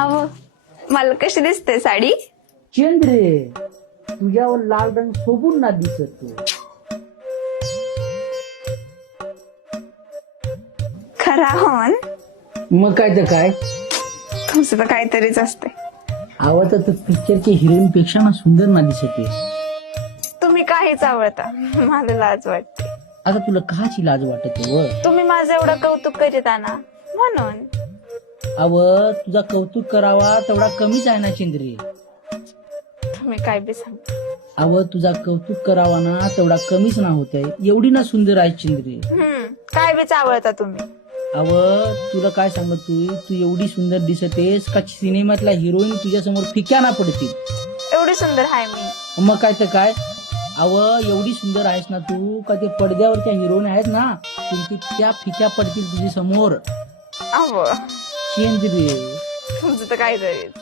अव मला कशी दिसते साडी? चंद्रे, तुझ्यावर लाल रंग शोभून ना दिसत तू. खरा होन मग काय तर काय. तुमचं तर काहीतरीच असते. आवडत तर पिक्चरच्या हिरोईन पेक्षा ना सुंदर ना दिसते. तुम्ही काहीच आवडता, मला लाज वाटते. आता तुला काची लाज वाटते व? तुम्ही माझं एवढं कौतुक करीता ना म्हणून. अव तुझा कौतुक करावा तेवढा कमीच आहे ना चंद्रे. तुम्ही काय बी सांगता. अव तुझा कौतुक करावा ना तेवढा कमीच ना होत आहे. एवढी ना सुंदर आहे चंद्रे. काय बीच आवडता तुम्ही. अव तुला काय सांगतोय, तू एवढी सुंदर दिसतेस का सिनेमातला हिरोईन तुझ्या समोर फिक्या ना पडतील. एवढी सुंदर आहे मी. मग काय तर काय. अव एवढी सुंदर आहेस ना तू का ते पडद्यावरच्या हिरोईन आहेत ना त्या फिक्या पडतील तुझ्या समोर. अव चंद्रे. तुमचं तर काहीतरीच.